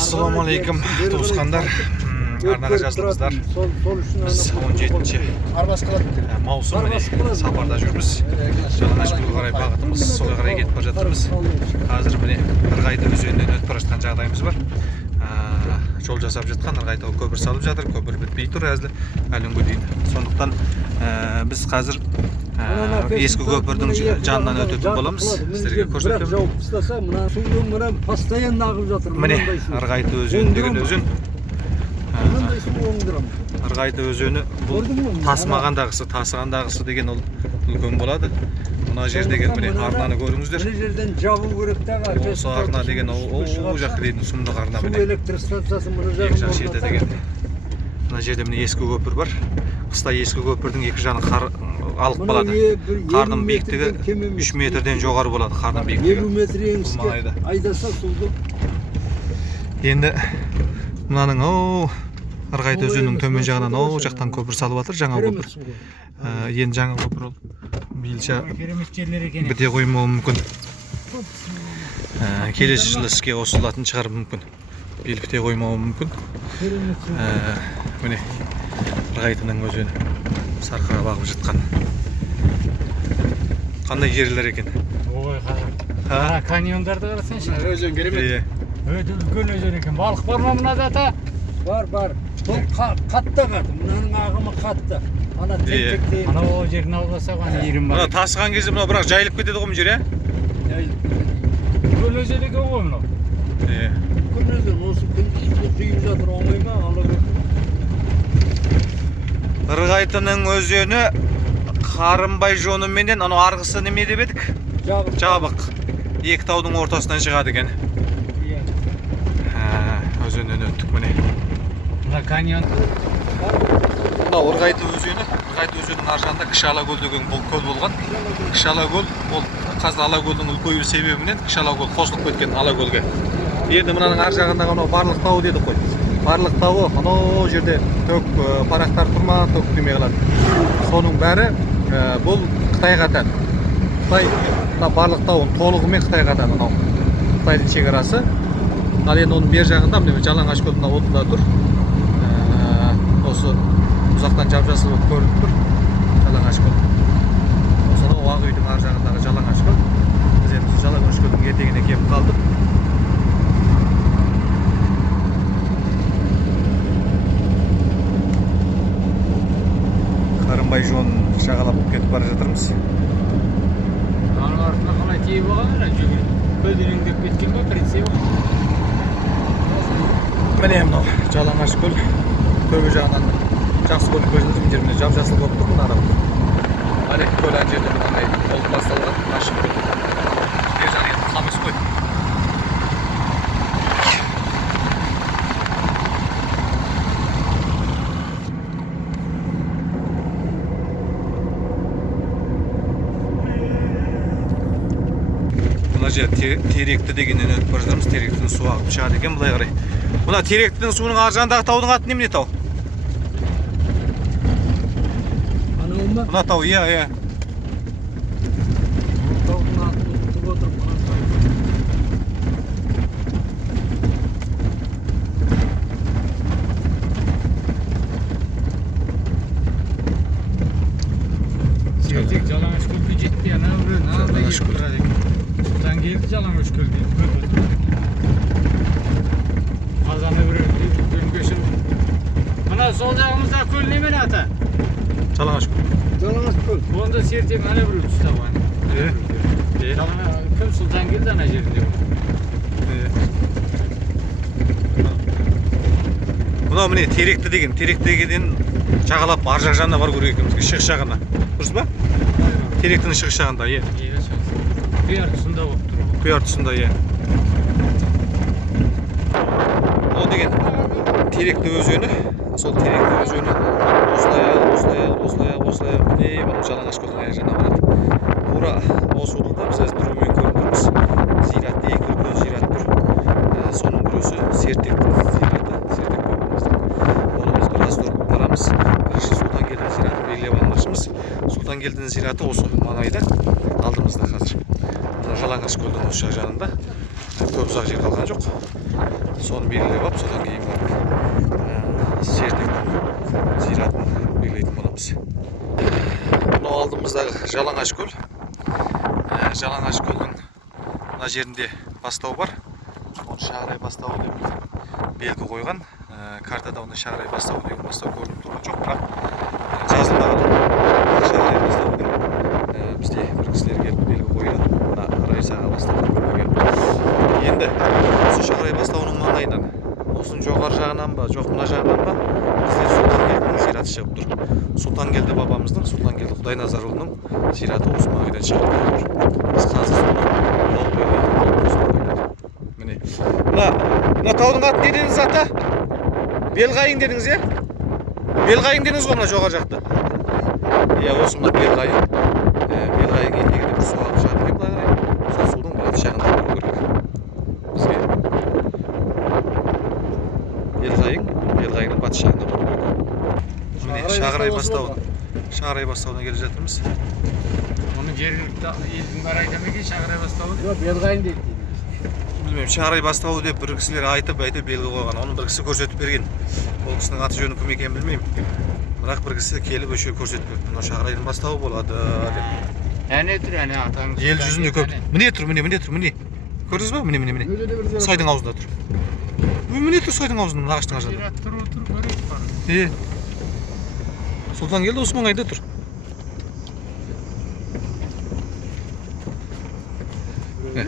Assalamualaikum туысқандар. Арнаға жазылыңыздар. Біз 17-ші маусым сапарда жүрміз. Жалаңашкөлге қарай бағытымыз, солға қарай кетіп бара жатырмыз. Қазір міне Ырғайты өзенінен өтіп бара жатқан жағдайымыз бар. Жол жасап жатқан, Ырғайты көпір салып жатыр. Көпір бітпей тұр әлі күнге дейін. Сондықтан біз қазір ескі көпірдің жанынан өтетін боламыз. Сіздерге көрсетемін. Міне Ырғайты өзені деген өзен. Ырғайты өзені бұл тасымағандағысы, тасығандағысы деген ол үлкен болады. Мына жер деген міне арнаны көріңіздер. Осы арна деген ол жаққа дейін сұмдық арна міне. Екі жақ шеті деген. Мына жерде міне ескі көпір бар. Қыста ескі көпірдің екі жағы алып болады. Қардың биіктігі 3 метрден жоғары болады. Қардың биіктігі. Енді мынаның Ырғайты өзенінің төмен жағынан жақтан көпір салып жатыр, жаңа көпір. Енді жаңа көпір ол биылша біте қоймауы мүмкін. Келесі жылы іске қосылатын шығар мүмкін. Биыл біте қоймауы мүмкін. Міне Ырғайтының өзені сарқыра бағып жатқан. Қандай жерлер екен? Ой, қара каньондарды қарасаңшы. Өзен керемет. Өте үлкен өзен екен. Балық бар ма мынада ата? Бар. Бұл қатты. Мынаның ағымы қатты. Ана тек-тек. Ана о жерін албасақ, ана ерім бар. Мына тасыған кезде мына бірақ жайылып кетеді ғой мына жер, Үлкен өзен екен ғой мынау. Үлкен өзен, осы күн құйып жатыр, оңай ма? Ала көрді. Ырғайтының өзені Қарымбай жонымен анау арғысы неме деп едік? Жабық. Екі таудың ортасынан шығады екен. Өзеннен өттік міне. Мына каньон. Мына Ырғайты өзені. Ырғайты өзенінің ар жағында Кіші Алакөл деген көл болған. Кіші Алакөл ол қазір Алакөлдің үлкею себебінен Кіші Алакөл қосылып кеткен Алакөлге. Енді мынаның ар жағындағы анау Барлық тауы дедік қой. Барлық тауы анау жерде төк парақтар тұрма, төк демей қалады. Соның бәрі бұл Қытайға тән. Қытай мына Барлық тауын толығымен Қытайға тән анау. Қытайдың шекарасы. Ал енді оның бер жағында міне Жалаңашкөл мына отында тұр. Осы ұзақтан жап-жасыл болып көрініп тұр. Жалаңашкөл. Осы Ақ үйдің ар жағындағы Жалаңашкөл. Біз енді Жалаңашкөлдің етегіне келіп қалдық. Қарымбай жонын жағалап кетіп бара жатырмыз. Аның артына қалай тиіп алған жүгіріп. Көлденеңдеп кеткен ба прицеп? Міне мынау Жалаңашкөл төбе жағынан жақсы көрініп көрсетіп жеріне жап-жасыл болып тұр мына арам. Әлек көл ана жерде мынандай толып басталған ашық көл. Бер жағы енді қамыс қой. Мына жер Теректі дегеннен өтіп бара жатырмыз. Теректінің суы ағып шығады екен былай қарай. Мына Теректінің суының ар жағындағы таудың аты немене тау? Анау ма? Мына тау, иә. Таудың атын ұмытып отырып, Тек Жалаңашкөлге жетті, ана біреу Жалаңашкөл. Сұлтан келді Жалаңашкөлге. Қазаны біреу үлкен. Мына сол жағымызда көл немен ата? Жалаңашкөл. Онда сертем ана біреу тұста ғой. Кім Сұлтан келді ана жерінде? Мынау міне Теректі деген жағалап ар жақ жағына бар көрек екенбіз, шығыс жағына. Дұрыс па? Теректінің шығыс жағында, иә. Құяр тұсында болып тұр. Құяр тұсында, иә. Ол деген Теректі өзені. Сол Теректі өзені осылай міне бұл Жалаңашкөлдің аяқ жағына барады. Тура осы ұлда біз әзір тұрумен көріп тұрмыз. Зират, екі үлкен зират тұр. Соның біреусі Сертектің зираты. Сертек көпіріміздің. Оны біз біраз тұрып барамыз. Бірінші Сұлтангелдінің зиратын белгілеп алмақшымыз. Сұлтангелдінің зираты осы маңайда алдымызда қазір. Жалаңашкөлдің осы жағында. Көп ұзақ жер қалған жоқ. Соны белгілеп алып, содан кейін барып жердің зиратын белгілейтін боламыз. Мынау алдымыздағы Жалаңаш көл. Жалаңаш көлдің мына жерінде бастау бар. Оны Шағырай бастауы деп белгі қойған. Картада оны Шағырай бастауы деген бастау көрініп тұрған жоқ, бірақ жазылмаған Шағырай бастауы деп бізде бір кісілер келіп белгі қойды. Мына Райсаға бастауы келіп. Енді осы Шағырай бастауының маңайынан, осының жоғары жағынан ба, жоқ мына жағынан ба, бізде Сұлтангелдінің зираты шығып тұр. Сұлтангелді бабамыздың, Сұлтангелді Құдайназарұлының зираты осы маңайдан шығып тұр. Біз қазір соны жол белгілейді. Міне. Мына таудың аты не дедіңіз ата? Белғайың дедіңіз, е? Белғайың дедіңіз ғой мына жоғары жақта. Иә, осы мына Белғайың. Белғайың етегінде бір су ағып жатыр екен былай қарай. Сол судың батыс жағында болу керек. Бізге Белғайыңның батыс жағында болу керек. Міне Шағырай бастауына келіп жатырмыз. Оны жергілікті елдің бәрі айта ма екен Шағырай бастауы? Yok Belgayın değil. Білмеймін, Шағырай бастауы деп бір кісілер айтып белгі қойған. Оны бір кісі көрсетіп берген. Ол кісінің аты жөні кім екенін білмеймін. Бірақ бір кісі келіп өше көрсетіп берді. Мына Шағырайдың бастауы болады деп. Әне тұр, әне атаңыз. Ел жүзінде көп. Міне тұр. Көрдіңіз ба? Міне. Сайдың аузында тұр. Міне тұр сайдың аузында, мына ағаштың арасында. Зират тұр, көрейік бар. Сұлтангелді осы маңайда тұр.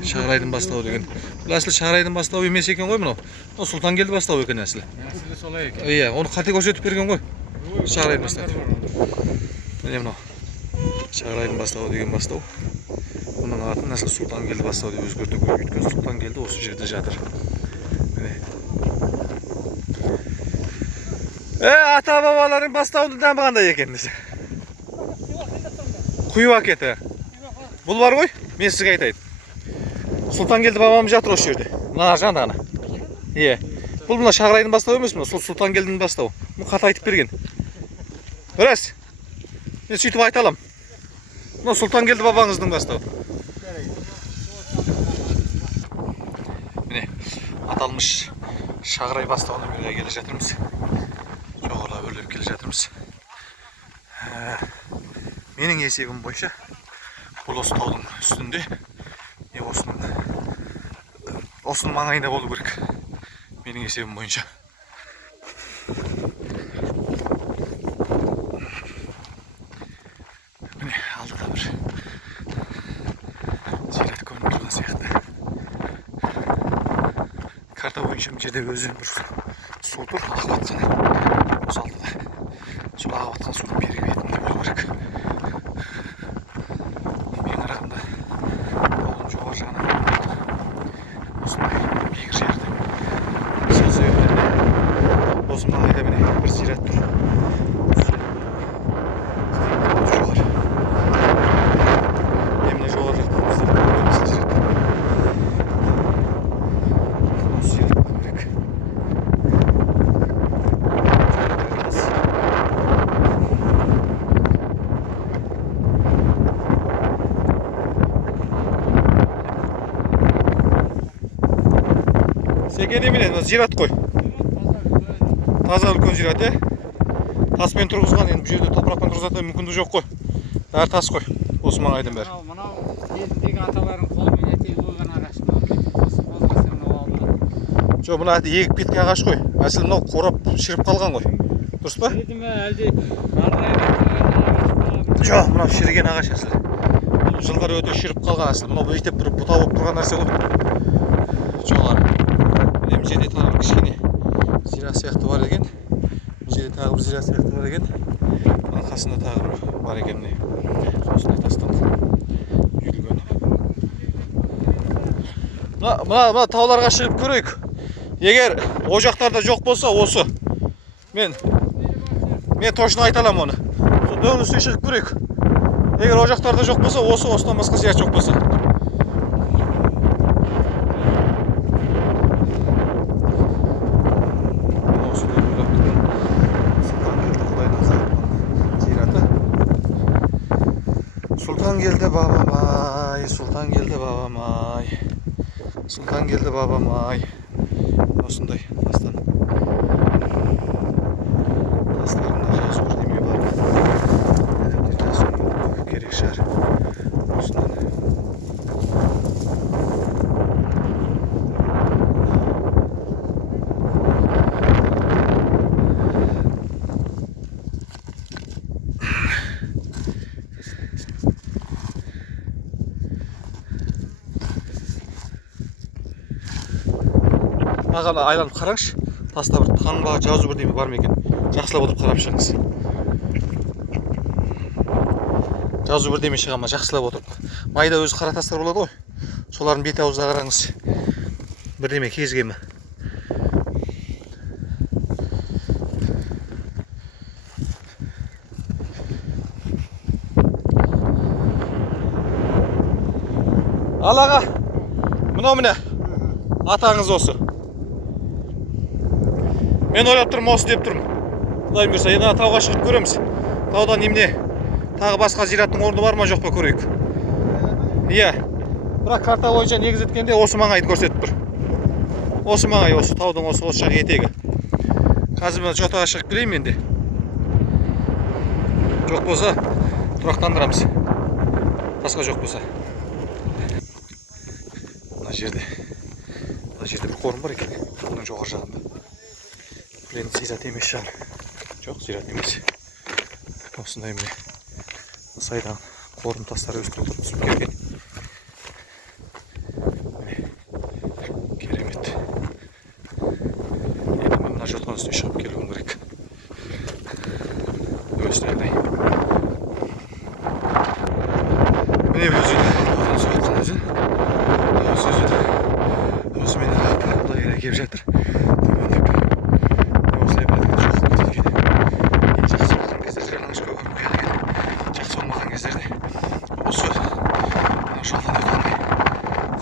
Шағырайдың бастауы деген. Бұл әсілі Шағырайдың бастауы емес екен ғой мынау. Ол Сұлтангелді бастауы екен әсілі. Әсілі солай екен. Иә, оны қате көрсетіп берген ғой. Шағырайдың бастауы. Міне мынау. Шағырайдың бастауы деген бастау. Оның атын әсілі Сұлтангелді бастауы деп өзгертіп қойып өткен. Сұлтангелді осы жерде жатыр. Міне. Ата бабалардың бастауының дәмі қандай екен десе. Құйып әкеті. Бұл бар ғой, мен сізге айтайын. Сұлтангелді бабам жатыр осы жерде. Мына жағында ғана. Иә. Бұл мына Шағырайдың бастауы емес мына, сол Сұлтангелдінің бастауы. Бұл қат айтып берген. Біраз. Мен сөйтіп айта аламын. Мына Сұлтангелді бабаңыздың бастауы. Міне, аталмыш Шағырай бастауына бірге келе жатырмыз. Жоғарыла өрлеп келе жатырмыз. Менің есебім бойынша бұл осы таудың үстінде, осының маңайында болу керек. Менің есебім бойынша. Міне, алдыда бір зират көрініп тұрған сияқты. Карта бойынша бұл жерде өзі бір су тұр, ағып атқан. Осы алдыда. Сол ағып атқан судың бергі бетінде болу керек. Мен қарағанда таудың жоғары жағынан осындай биік жерде. Сол себептен осы маңайда міне бір зират тұр. Жоғары. Мына жоғары жақтан біздер көрген зират. Осы зират болу керек. Секене міне зират қой. Таза үлкен зират, таспен тұрғызған, енді бұл жерде топырақпен тұрғызатын мүмкіндік жоқ қой. Бәрі тас қой, осы маңайдың бәрі. Мынау елдегі аталардың қолымен етегі қойған ағаш. Жоқ, мына егіп кеткен ағаш қой. Әсілі мынау қурап шіріп қалған ғой. Дұрыс па? Жоқ, мынау шіріген ағаш әсілі. Жылдар өте шіріп қалған әсілі. Мынау өйтеп бір бұта болып тұрған нәрсе ғой. Жоғары. Мына жерде тағы бір кішкене зират сияқты бар екен. Бұл жерде тағы бір зират сияқты бар екен. Мына қасында тағы бір бар екен. Осындай тастан үйілген. Мына тауларға шығып көрейік. Егер о жақтарда жоқ болса, осы. Мен точно айта аламын оны. Сол дөң үстіне шығып көрейік. Егер о жақтарда жоқ болса, осы, осыдан басқа зират жоқ болса. Сұлтангелді бабам ай, Сұлтангелді бабам ай. осындай тастан. Тастарында жазу бірдеме бар ма? Керек шығар. Осындан. Маған айланып қараңызшы. Таста бір таңба жазу бірдеме бар ма екен? Жақсылап отырып қарап шығыңыз. Жазу бірдеме шыға ма? Жақсылап отырып. Майда өзі қара тастар болады ғой. Солардың бет аузына қараңыз. Бірдеме кезге ме? Ал аға, мынау міне атаңыз осы. Мен ойлап тұрмын, осы деп тұрмын. Құдай бұйырса, енді тауға шығып көреміз. Таудан немене тағы басқа зираттың орны бар ма жоқ па көрейік. Иә. Бірақ карта бойынша негіз еткенде осы маңайды көрсетіп тұр. Осы маңай, осы таудың осы жақ етегі. Қазір мен жотаға шығып келейін енді. Жоқ болса, тұрақтандырамыз. Басқа жоқ болса. Мына жерде бір қорым бар екен. Оның жоғары жағында. Бұл енді зират емес шығар. Жоқ, зират емес. Осындай міне сайдан қорым тастар өстіп тұрып келген. Керемет. Енді мен мына жотаның үстіне шығып келуім керек. Өстіне. Міне өзі мені лагерге келіп жатыр. Осылай бәлкім жоқ кеткен. Жақсы болған кездерде жаңағы көріп келген. Жақсы болмаған кездерде осы жолдан өте алмай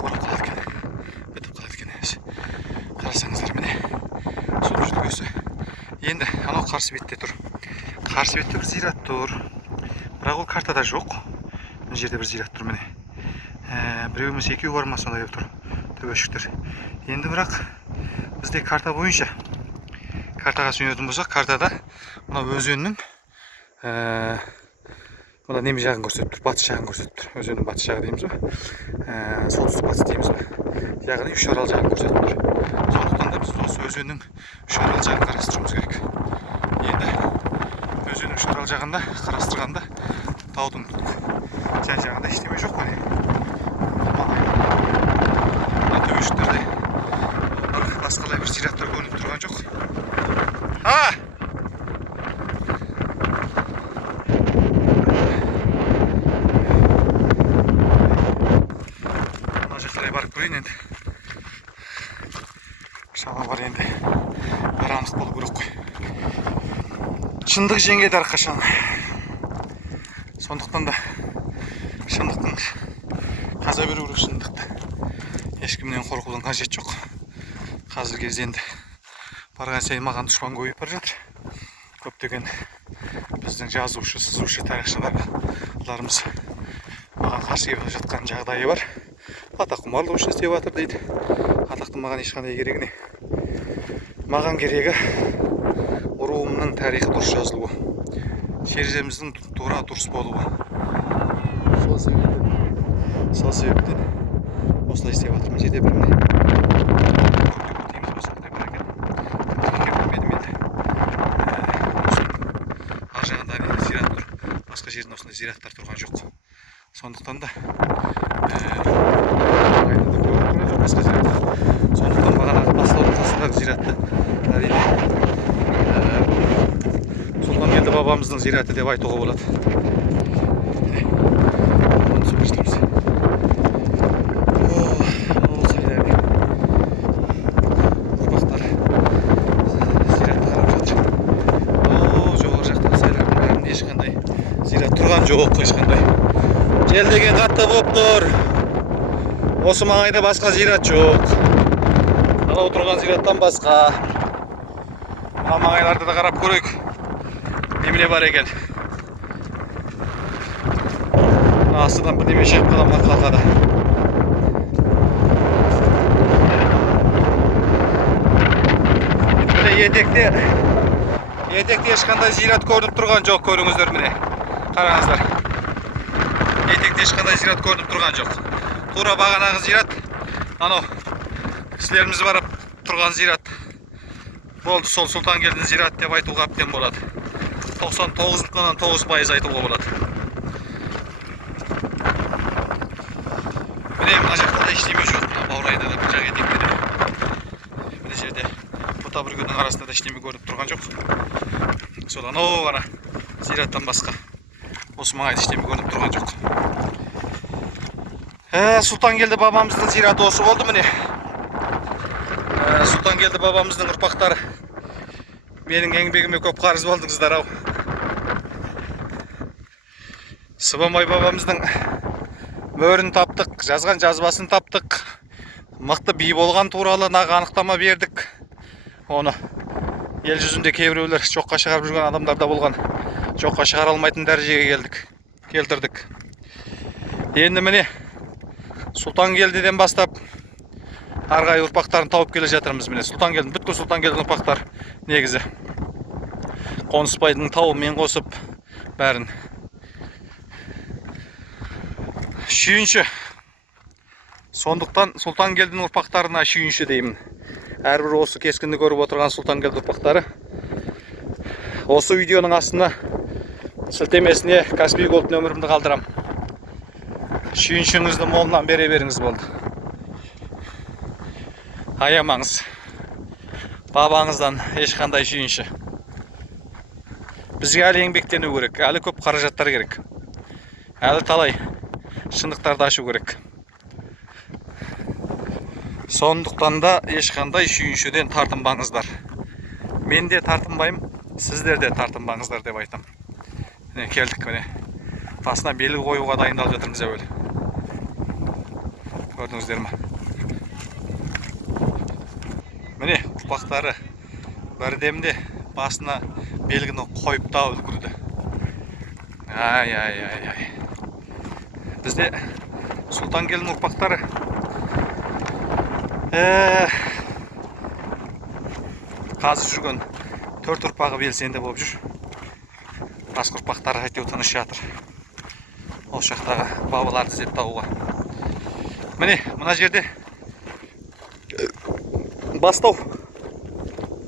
қорап қалады екен. Бітіп қалады екен. Қарасаңыздар міне сол жүрдік өзі. Енді анау қарсы бетте тұр. Қарсы бетте бір зират тұр. Бірақ ол картада жоқ. Мына жерде бір зират тұр міне. Біреу емес екеу бар ма сондай тұр. Төбешіктер. Енді бірақ бізде карта бойынша картаға сүйенетін болсақ, картада мына өзеннің мына неме жағын көрсетіп тұр, батыс жағын көрсетіп тұр. Өзеннің батыс жағы дейміз ба? Солтүстік батыс дейміз ба? Яғни Үшарал жағын көрсетіп тұр. Сондықтан да біз осы өзеннің Үшарал жағын қарастыруымыз керек. Енді өзеннің Үшарал жағында қарастырғанда таудың жан-жағында ештеме жоқ қой. Төбешіктерде басқалай бір зираттар көрініп тұрған жоқ. Мына жаққа барып көрейін енді. Шама бар енді. Бәрі анық болу керек қой. Шындық жеңеді әрқашан. Сондықтан да шындықтың қаза беру керек шындықты. Ешкімнен қорқудың қажет жоқ. Қазіргі кезде енді барған сайын маған дұшпан көбейіп бара жатыр. Көптеген біздің жазушы, сызушы, тарихшыларымыз маған қарсы келіп жатқан жағдайы бар. Атаққұмарлық үшін істеп жатыр дейді. Атақтың маған ешқандай керегі не? Маған керегі руымның тарихы дұрыс жазылуы. Шежіреміздің тура дұрыс болуы. Сол себептен осылай істеп жатырмын. Жерде бір міне ар жағында зират тұр. Басқа жердің осындай зираттар тұрған жоқ. Сондықтан да басқа зираттар. Сондықтан бағанағы Тастаудың қасындағы зиратты әрине Сұлтанбелді бабамыздың зираты деп айтуға болады. Жоқ, ешқандай. Жел деген қатты болып тұр. Осы маңайда басқа зират жоқ. Анау тұрған зираттан басқа. Мына маңайларды да қарап көрейік. Немене бар екен. Астыдан бірдеме шығып қалған қалқада. Etekte ешқандай зират көрініп тұрған жоқ, көріңіздер міне. Қараңыздар. Етекте ешқандай зират көрініп тұрған жоқ. Тура бағанағы зират, анау кісілеріміз барып тұрған зират. Болды, сол Сұлтангелдінің зират деп айтуға әбден болады. 99,9% айтуға болады. Міне мына жақта да ештеме жоқ, мына баурайда да бір жақ етекте де. Мына жерде бұта бүргеннің арасында да ештеме көрініп тұрған жоқ. Содан о ғана зираттан басқа осы маңайда ештеме көрініп тұрған жоқ. Сұлтангелді бабамыздың зираты осы болды міне. Сұлтангелді бабамыздың ұрпақтары. Менің еңбегіме көп қарыз болдыңыздар ау. Сыбанбай бабамыздың мөрін таптық, жазған жазбасын таптық. Мықты би болған туралы нақ анықтама бердік. Оны ел жүзінде кейбіреулер жоққа шығарып жүрген адамдар да болған. Жоққа шығара алмайтын дәрежеге келтірдік. Енді міне Сұлтангелдіден бастап арғай ұрпақтарын тауып келе жатырмыз міне. Сұлтангелдің, бүткіл Сұлтангелдің ұрпақтар негізі Қонысбайдың тауымен қосып бәрін. Шүйінші. Сондықтан Сұлтангелдің ұрпақтарына шүйінші деймін. Әрбір осы кескінді көріп отырған Сұлтангелді ұрпақтары осы видеоның астына сілтемесіне Каспий Голд нөмірімді қалдырам. Шүйіншіңізді молынан бере беріңіз болды. Аямаңыз. Бабаңыздан ешқандай шүйінші. Бізге әлі еңбектену керек, әлі көп қаражаттар керек. Әлі талай шындықтарды ашу керек. Сондықтан да ешқандай шүйіншіден тартынбаңыздар. Мен де тартынбайым, сіздер де тартынбаңыздар деп айтам. Міне келдік міне. Басына белгі қоюға дайындалып жатырмыз әуелі. Көрдіңіздер ме? Міне ұрпақтары бірдемде басына белгіні қойып та үлгірді. Ай. Бізде Сұлтангелдің ұрпақтары қазір жүрген 4 ұрпағы белсенді болып жүр. Басқа ұрпақтары әйтеу тыныш жатыр. Осы жақтағы бабаларды іздеп табуға. Міне мына жерде бастау.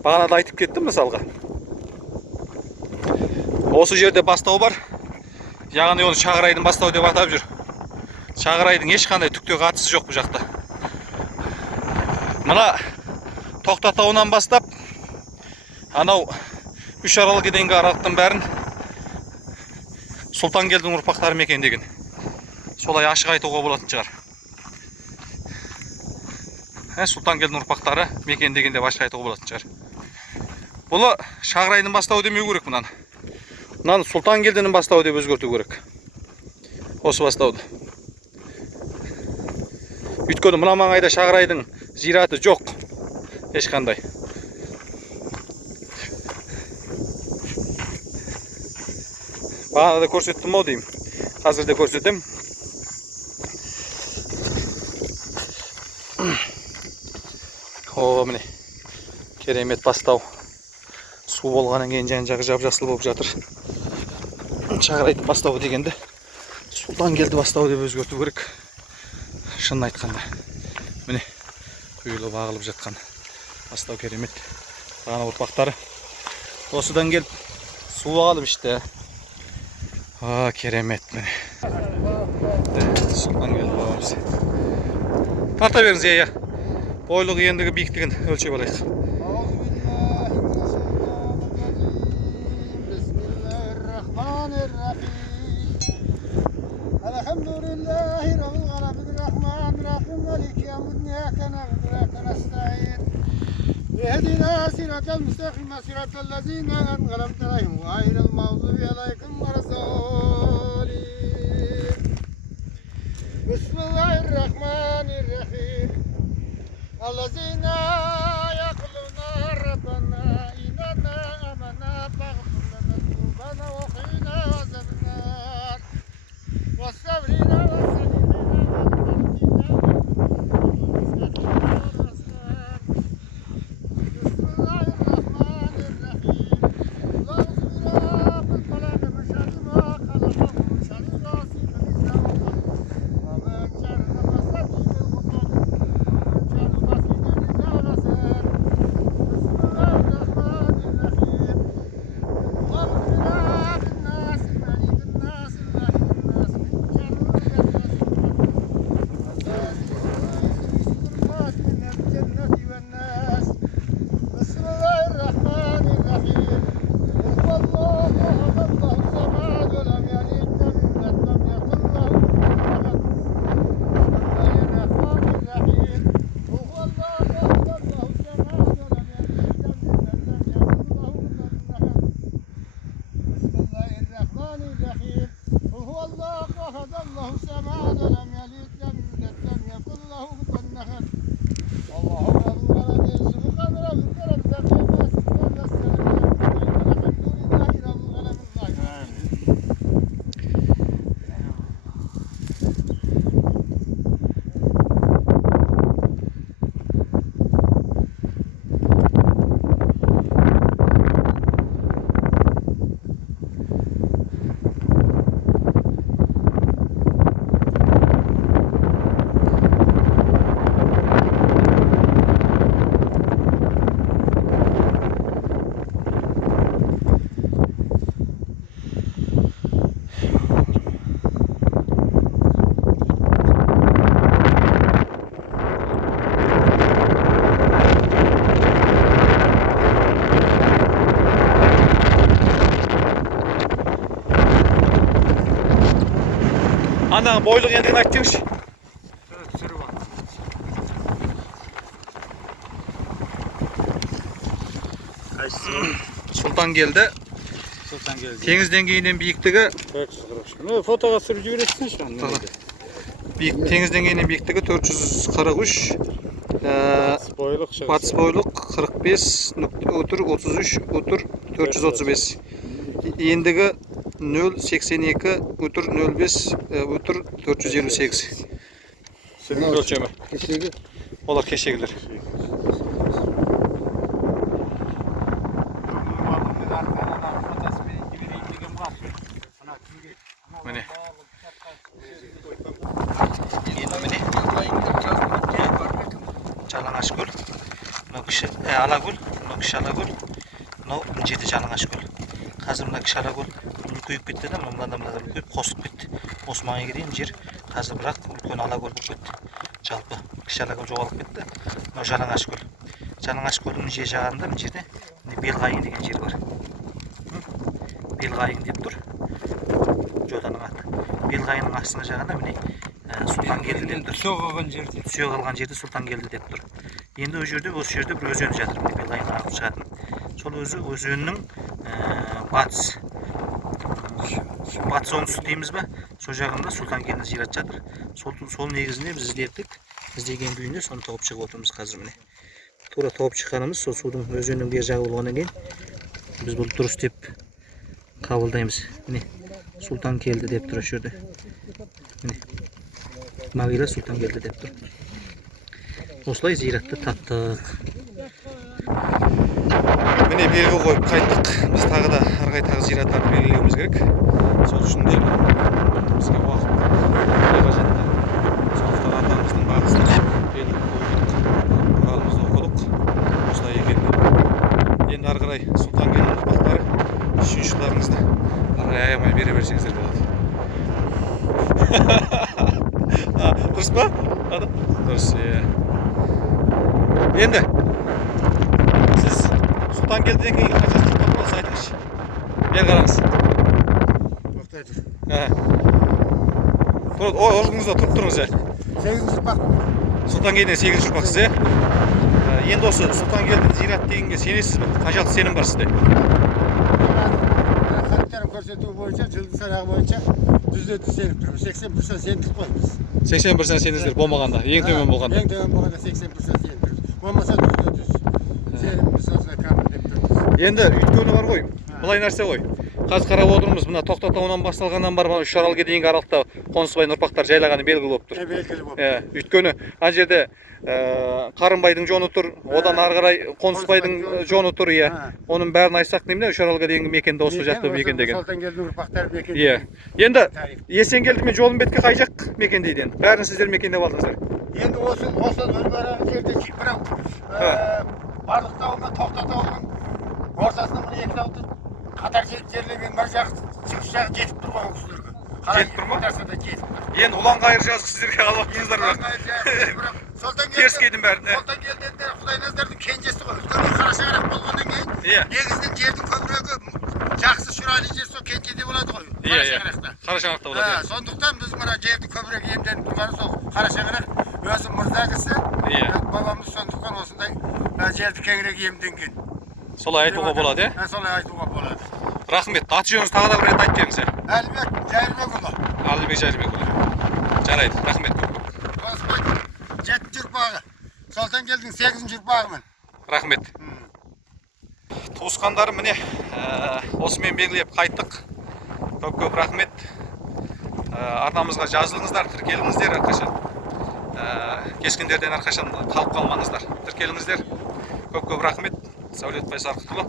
Бағанада айтып кеттім мысалға. Осы жерде бастау бар. Яғни оны Шағырайдың бастау деп атап жүр. Шағырайдың ешқандай түкте қатысы жоқ бұл жақта. Мына Тоқтатауынан бастап анау үш аралға дейінгі аралықтың бәрін Сұлтангелдің ұрпақтары мекендеген. Солай ашық айтуға болатын шығар. Сұлтангелдің ұрпақтары мекендеген деп ашық айтуға болатын шығар. Бұл Шағырайдың бастауы демеу керек мұнан. Мұнан Сұлтангелдінің бастауы деп өзгерту керек. Осы бастауды. Өйткені мына маңайда Шағырайдың зираты жоқ. Ешқандай. Бағанада көрсеттім ау деймін. Қазір де көрсеттім. О, міне. Керемет бастау. Су болғаннан кейін жан-жағы жап-жасыл болып жатыр. Шағырайдың бастауы дегенде Сұлтангелді бастауы деп өзгерту керек. Шынын айтқанда. Міне. Құйылып ағылып жатқан бастау керемет. Бағана ұрпақтары осыдан келіп су алып ішті. Керемет міне. Сұлтангелді бабамыз. Тарта беріңіз, я. Бойлығы ендігі биіктігін өлшеп алайық. اهدنا صراط المستقيم صراط الذين أنعمت عليهم غير المغضوب عليهم ولا الضالين بسم الله الرحمن الرحيم الذين يقولون ربنا إننا آمنا فاغفر لنا ذنوبنا وقنا عذاب النار والصابرين والصادقين жаңа бойлық ендігін айтып жеңші. Sürü var. Sultan geldi. Sultan geldi. Teniz dengeyinin büyüklüğü 443. Ne fotoğraf sürücü üretsin şu an. Teniz dengeyinin büyüklüğü 443. Boyluk şey. Batыс boyluk 45 otur 33 otur 435. Ендігі 082 otur 05 otur 458. Sürü Ölçemi. Kişiyi Olar keşegiler. Mine. Endi mine. Жалаңаш көл. Мына кіші Алакөл, мына кіші Алакөл. Мынау жеті Жалаңаш көл. Қазір мына кіші Алакөл үлкейіп кетті да, мынадан үлкейіп қосылып кетті. Осы маңайға дейін жер қазір бірақ үлкен Алакөл болып кетті. Жалпы кіші Алакөл жоғалып кетті. Мынау Жалаңаш көл. Жалаңаш көлдің жер жағында мына жерде Белғайын деген жер бар. Белғайын деп тұр. Жотаның аты. Белғайынның астына жағында міне Sultan geldi деп тұр. Түсіе қалған жерде Sultan geldi деп тұр. Енді осы жерде бір өзен жатыр. Белғайын ағып шығатын. Сол өзеннің батыс оңтүстік дейміз ба? Сол жағында Sultan geldi зират жатыр. Сол негізінде біз іздеген күйінде соны тауып шығып отырмыз қазір міне. Тура тауып шыққанымыз сол судың өзеннің бер жағы болғаннан кейін біз бұл дұрыс деп қабылдаймыз. Міне Sultan geldi деп тұр осы жерде. Міне Мағила Sultan geldi деп тұр. Осылай зиратты таптық. Міне белгі қойып қайттық. Біз тағы да арғай тағы зираттарды белгілеуіміз керек. Сол үшін де бізге уақыт қажетті. Сондықтан атамыздың бағысын белгі қойдық. Құралымызды оқыдық. Осылай екен. Енді ары қарай Sultan geldi ұрпақтары үшіншілеріңізді арғай аямай бере берсеңіздер болады. Дұрыс па? Дұрыс, Енді сіз Sultan geldi'den кейін қанша жылдан болса айтыңызшы. Бері қараңыз. Тоқтай тұр. Орныңызда тұрып тұрыңыз. 8-ші ұрпақ. Sultan geldi'den 8-ші ұрпақсыз. Енді осы Sultan geldi зират дегенге сенесіз бе? Қаншалықты сенім бар сізде? Характерін көрсету бойынша, жылдың санағы бойынша %100 сеніп тұрмыз. 80% сендік қой біз. 80% сеніңіздер болмағанда, ең төмен болғанда. Ең төмен болғанда 80% сеніп тұрмыз. Болмаса %100 сеніміміз осылай кәміл деп тұрмыз. Енді өйткені бар ғой, былай нәрсе ғой. Қазір қарап отырмыз, мына Тоқтатауынан басталғаннан бар үш аралға дейінгі аралықта Қонысбайдың ұрпақтары жайлағаны белгілі болып тұр. Белгілі болып. Өйткені ана жерде Қарынбайдың жоны тұр, одан ары қарай Қонысбайдың жоны тұр, Оның бәрін айтсақ деймін, үш аралға дейінгі мекенді осы жақта мекендеген. Sultan geldi ұрпақтары мекендеген. Енді Есенгелді мен Жолымбетке қай жақ мекендейді енді? Бәрін сіздер мекендеп алдыңыздар. Енді осы өлбәрі жерде бірақ Барлықтауымен Тоқтатауының ортасында мына екі тауды қатар жерлеген бір жақ шығыс жағы жетіп тұр ғой ол кісілерге. Жетіп тұр ма? Жетіп тұр. Енді ұлан-ғайыр жазық сіздерге қалып Sultan теріскейдің бәрін. Sultan geldi енді Құдайназардың кенжесі ғой. Үлкен Қарашығанақ болғаннан кейін негізінен жердің көбірегі жақсы шұрайлы жер сол кенжеде болады ғой. Қарашығанақта. Қарашығанақта болады. Сондықтан біз мына жерді көбірек иемденіп тұрғаны сол Қарашығанақ өзі мырза кісі. Бабамыз сондықтан осындай жерді кеңірек иемденген. Солай айтуға болады, Солай айтуға болады. Рахмет. Аты жөніңіз тағы да бір рет айтып беріңіз. Әлібек Жайырбекұлы. Әлібек Жайырбекұлы. Жарайды, рахмет. Қонысбай 7-ші ұрпағы. Sultan geldi'nin 8-ші ұрпағымын. Рахмет. Туысқандарым міне осымен белгілеп қайттық. Көп рахмет. Арнамызға жазылыңыздар, тіркеліңіздер әрқашан. Кескіндерден әрқашан қалып қалмаңыздар. Тіркеліңіздер. Көп рахмет. Сәулет Байсарқытұлы.